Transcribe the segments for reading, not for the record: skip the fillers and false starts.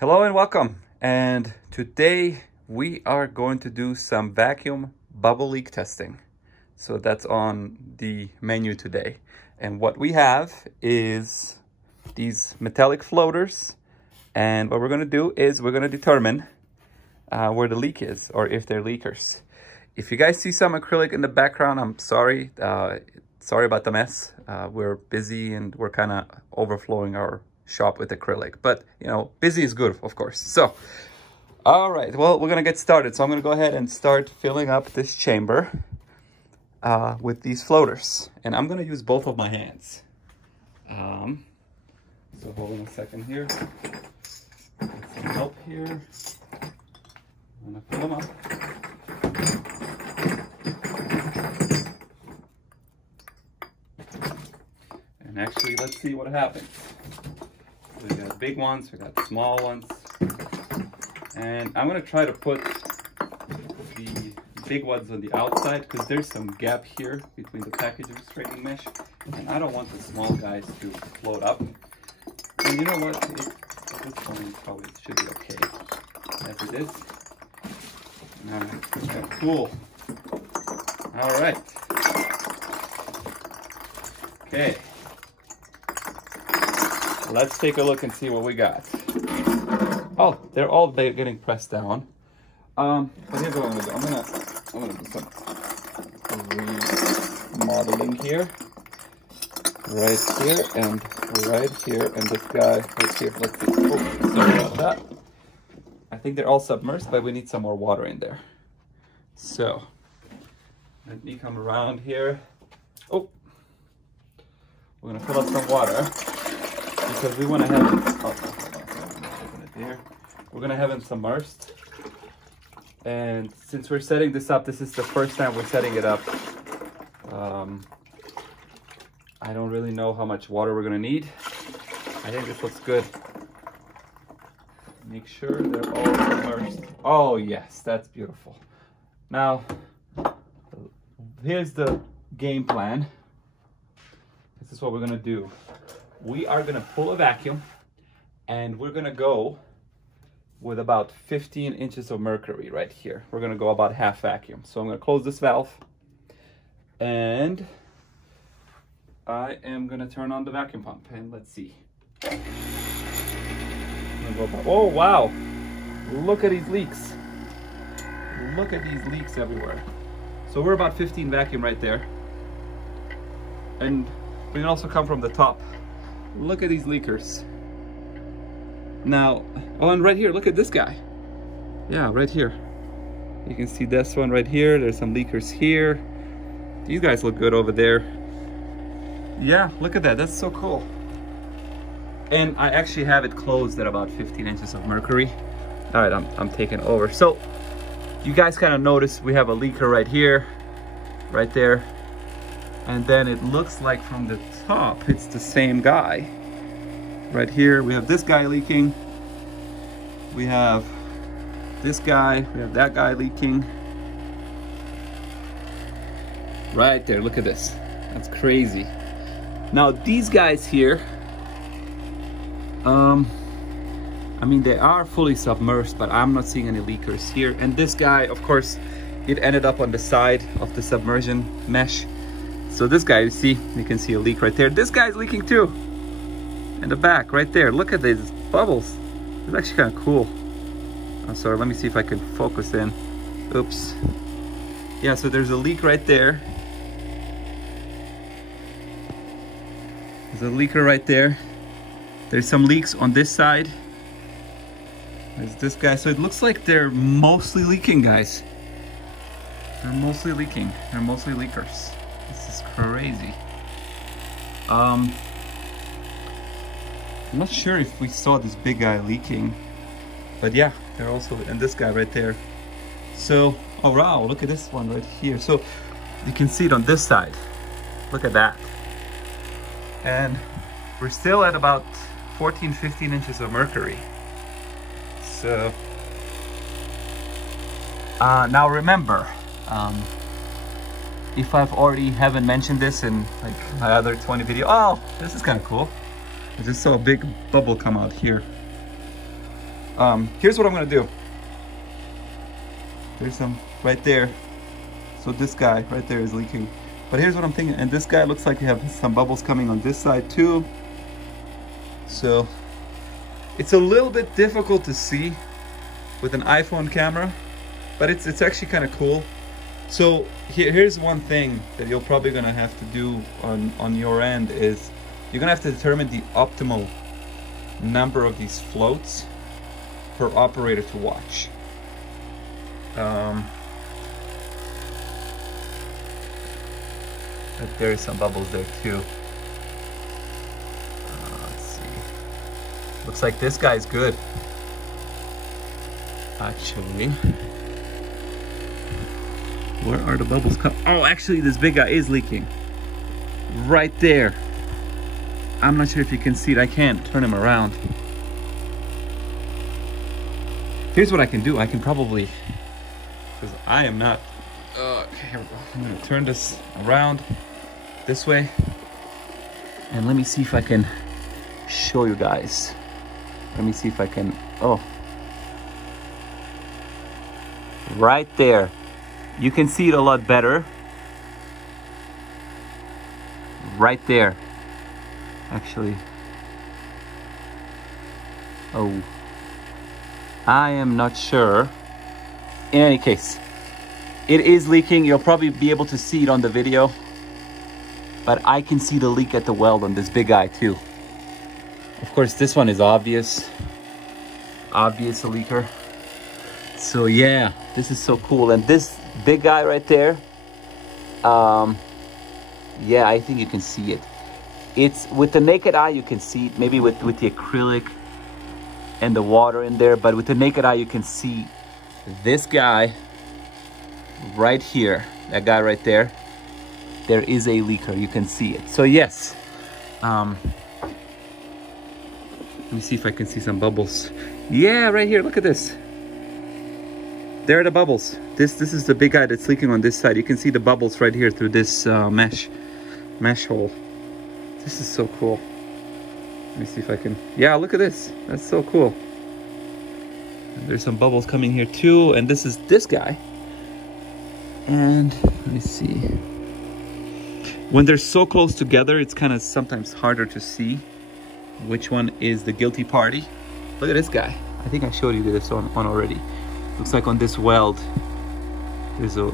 Hello and welcome. And today we are going to do some vacuum bubble leak testing. So that's on the menu today. And what we have is these metallic floaters. And what we're going to do is we're going to determine where the leak is, or if they're leakers. If you guys see some acrylic in the background, I'm sorry. Sorry about the mess. We're busy and we're kind of overflowing our shop with acrylic, but you know, busy is good, of course. So all right, well, we're gonna get started. So I'm gonna go ahead and start filling up this chamber with these floaters, and I'm gonna use both of my hands. So hold on a second here. Get some help here. I'm gonna fill them up. And actually, let's see what happens. We got big ones, we got small ones. And I'm gonna try to put the big ones on the outside because there's some gap here between the package of straightening mesh. And I don't want the small guys to float up. And you know what? This one probably should be okay as it is. Cool. All right. Okay. Let's take a look and see what we got. Oh, they're all getting pressed down. But here's what I'm gonna do. I'm gonna do some remodeling here, right here, and this guy right here. Let's see. Oh, sorry about that. I think they're all submerged, but we need some more water in there. So let me come around here. Oh, we're gonna fill up some water. Because we want to have we're going to have them submerged. And since we're setting this up, this is the first time we're setting it up. I don't really know how much water we're going to need. I think this looks good. Make sure they're all submerged. Oh yes, that's beautiful. Now, here's the game plan. This is what we're going to do. We are gonna pull a vacuum and we're gonna go with about 15 inches of mercury right here. We're gonna go about half vacuum. So I'm gonna close this valve and I am gonna turn on the vacuum pump and let's see. Oh wow, look at these leaks. Look at these leaks everywhere. So we're about 15 vacuum right there. And we can also come from the top. Look at these leakers. Now, oh, and right here, look at this guy. Yeah, right here. You can see this one right here. There's some leakers here. These guys look good over there. Yeah, look at that. That's so cool. And I actually have it closed at about 15 inches of mercury. All right, I'm taking over. So you guys kind of notice we have a leaker right here, right there. And then it looks like from the top, it's the same guy. Right here, we have this guy leaking. We have this guy, we have that guy leaking. Right there, look at this. That's crazy. Now these guys here, I mean, they are fully submerged, but I'm not seeing any leakers here. And this guy, of course, it ended up on the side of the submersion mesh. So this guy, you can see a leak right there. This guy's leaking too. In the back, right there. Look at these bubbles. It's actually kind of cool. I'm sorry, let me see if I can focus in. Oops. Yeah, so there's a leak right there. There's a leaker right there. There's some leaks on this side. There's this guy. So it looks like they're mostly leaking, guys. They're mostly leaking. They're mostly leakers. This is crazy. I'm not sure if we saw this big guy leaking, but yeah, they're also, and this guy right there. So, oh wow, look at this one right here. So you can see it on this side. Look at that. And we're still at about 14, 15 inches of mercury. So now remember, if I've already haven't mentioned this in like my other 20 video, oh, this is kind of cool. I just saw a big bubble come out here. Here's what I'm gonna do. There's some right there. So this guy right there is leaking. But here's what I'm thinking, and this guy looks like he has some bubbles coming on this side too. So it's a little bit difficult to see with an iPhone camera, but it's actually kind of cool. So here's one thing that you're probably gonna have to do on your end is you're gonna have to determine the optimal number of these floats per operator to watch. There is some bubbles there too. Let's see. Looks like this guy's good. Actually, where are the bubbles coming? Oh, actually, this big guy is leaking. Right there. I'm not sure if you can see it. I can't turn him around. Here's what I can do. I can probably, because I am not. Okay, here we go. I'm gonna turn this around this way, and let me see if I can show you guys. Let me see if I can. Oh, right there. You can see it a lot better. Right there. Actually. Oh. I am not sure. In any case, it is leaking. You'll probably be able to see it on the video. But I can see the leak at the weld on this big guy too. Of course, this one is obvious. Obvious a leaker. So yeah, this is so cool. And this big guy right there, yeah, I think you can see it. It's with the naked eye, you can see it, maybe with the acrylic and the water in there, but with the naked eye, you can see this guy right here, that guy right there. There is a leaker, you can see it. So yes, let me see if I can see some bubbles. Yeah, right here, look at this. There are the bubbles. This is the big guy that's leaking on this side. You can see the bubbles right here through this mesh hole. This is so cool. Let me see if I can. Yeah, look at this. That's so cool. And there's some bubbles coming here too. And this is this guy. And let me see. When they're so close together, it's kind of sometimes harder to see which one is the guilty party. Look at this guy. I think I showed you this one already. Looks like on this weld, there's a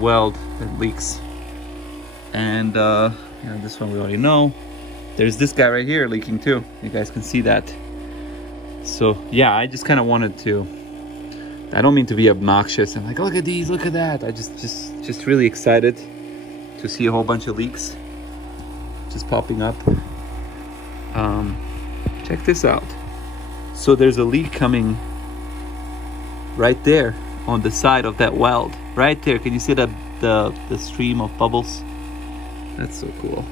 weld that leaks. And yeah, this one we already know. There's this guy right here leaking too. You guys can see that. So yeah, I just kind of wanted to, I don't mean to be obnoxious. I'm like, look at these, look at that. I just really excited to see a whole bunch of leaks just popping up. Check this out. So there's a leak coming right there on the side of that weld. Right there, can you see the stream of bubbles? That's so cool.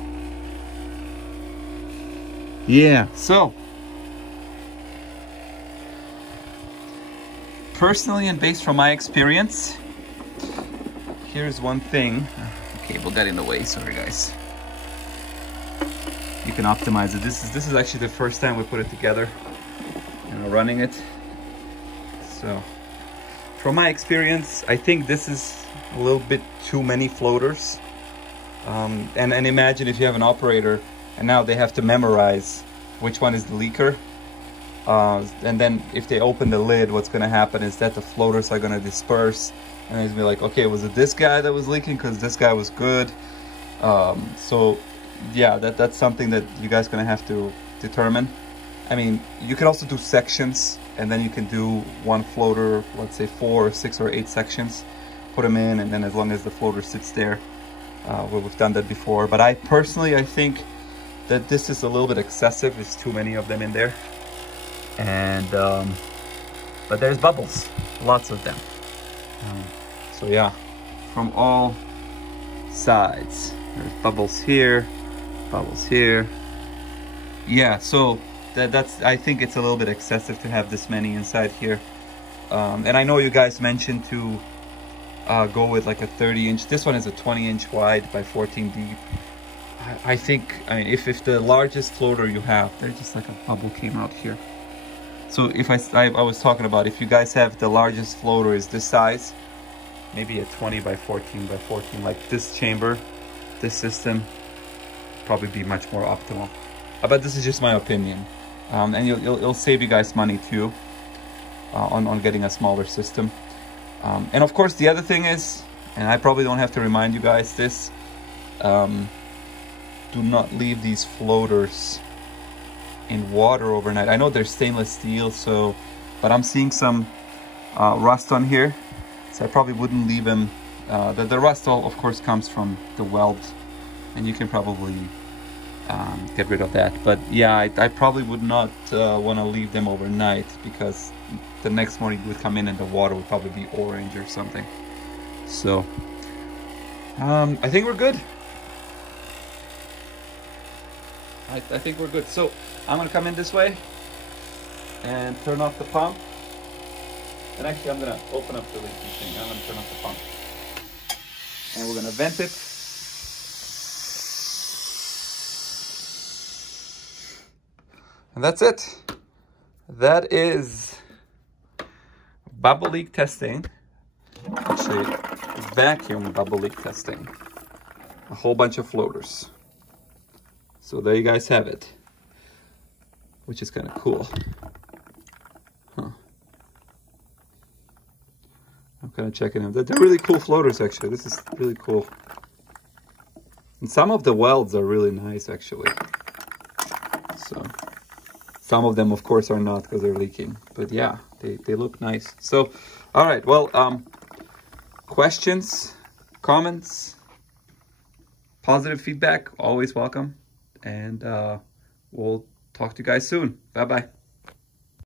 Yeah, so personally and based from my experience, here's one thing. Cable got in the way, sorry guys. You can optimize it. This is actually the first time we put it together, running it. So from my experience, I think this is a little bit too many floaters. And imagine if you have an operator and now they have to memorize which one is the leaker. And then if they open the lid, what's going to happen is that the floaters are going to disperse. And it's going to be like, okay, was it this guy that was leaking because this guy was good? So yeah, that's something that you guys going to have to determine. I mean, you can also do sections, and then you can do one floater, let's say 4 or 6 or 8 sections, put them in, and then as long as the floater sits there, we've done that before. But I personally, I think that this is a little bit excessive. There's too many of them in there. And but there's bubbles, lots of them. So yeah, from all sides. There's bubbles here, bubbles here. Yeah, so that's, I think it's a little bit excessive to have this many inside here. And I know you guys mentioned to go with like a 30-inch. This one is a 20-inch wide by 14 deep. I think, I mean, if the largest floater you have, there's just like a bubble came out here. So if I was talking about, if you guys have the largest floater is this size, maybe a 20 by 14 by 14, like this chamber, this system, probably be much more optimal. But this is just my opinion. And it'll save you guys money too, on getting a smaller system. And of course the other thing is, and I probably don't have to remind you guys this, do not leave these floaters in water overnight. I know they're stainless steel, so, but I'm seeing some rust on here, so I probably wouldn't leave them. The rust all of course comes from the weld, and you can probably get rid of that. But yeah, I probably would not want to leave them overnight, because the next morning you would come in and the water would probably be orange or something. So I think we're good. I think we're good. So I'm gonna come in this way and turn off the pump. And actually I'm gonna open up the leaky thing. I'm gonna turn off the pump. And we're gonna vent it. And that's it. That is bubble leak testing. Actually, vacuum bubble leak testing. A whole bunch of floaters. So there you guys have it, which is kind of cool. Huh. I'm kind of checking them. They're really cool floaters, actually. This is really cool. And some of the welds are really nice, actually. So some of them, of course, are not because they're leaking. But yeah, they look nice. So, all right. Well, questions, comments, positive feedback, always welcome. And we'll talk to you guys soon. Bye-bye.